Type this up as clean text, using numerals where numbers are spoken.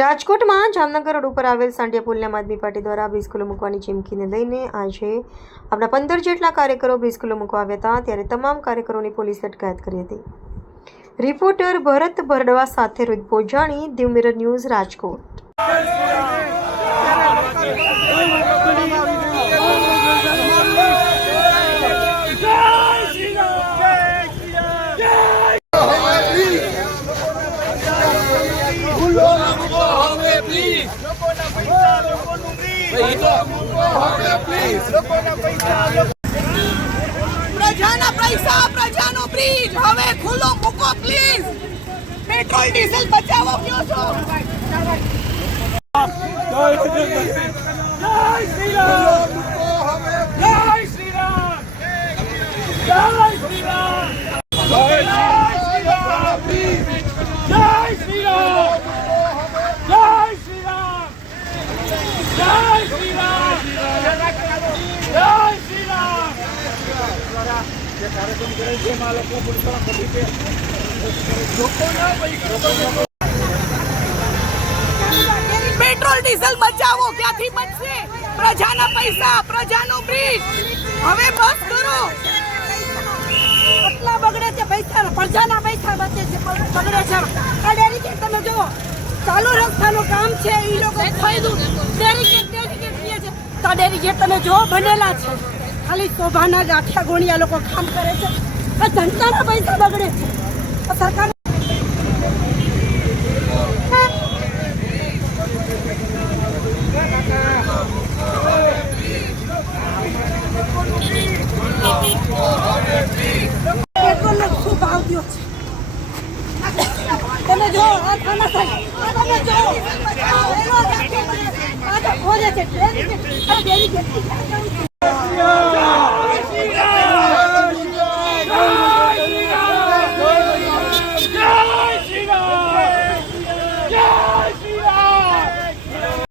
રાજકોટમાં જામનગર રોડ ઉપર આવેલ સાંઢિયા પુલને આમ આદમી પાર્ટી દ્વારા બ્રિજ ખુલ્લો મૂકવાની ચીમકીને લઈને આજે આપણા 15 જેટલા કાર્યકરો બ્રિજ ખુલ્લો મૂકવા આવ્યા હતા, ત્યારે તમામ કાર્યકરોની પોલીસે અટકાયત કરી હતી. રિપોર્ટર ભરત ભરડવા સાથે રોહિત પોજાણી, દીવ મિરર ન્યૂઝ, રાજકોટ. પ્રજાના પૈસા, પ્રજાનો બ્રિજ હવે ખુલ્લો મૂકો પ્લીઝ. પેટ્રોલ ડીઝલ બચાવો કયો છો. જય શ્રી રામ, જય શ્રી રામ, જય શ્રી રામ, જય શ્રી રામ, જય શ્રી રામ, જય શ્રી રામ, જય શ્રી રામ, જય શ્રી રામ. પેટ્રોલ ડીઝલ બચાવો, ક્યાંથી બચશે? પ્રજાના પૈસા, પ્રજાનો બ્રિજ હવે બસ કરો. આટલા બગડે છે પૈસા, પ્રજાના પૈસા બચે છે, બગડે છે. આ ડેરીકેટ તમે જુઓ, ચાલુ રસ્તાનું કામ છે, એ લોકો ફાયદો ડેરીકેટ કહે છે. આ ડેરીકેટ તમે જુઓ બનેલા છે, ખાલી શોભાના ગાંઠિયા ગોળિયા લોકો કામ કરે છે. આ જનતાના પૈસા બગડે છે. આ સરકાર પેટ્રોલનો શું ભાવ થયો છે તમે જો. આ તમે જો આ તો ખોજે છે ડેરી કેટલી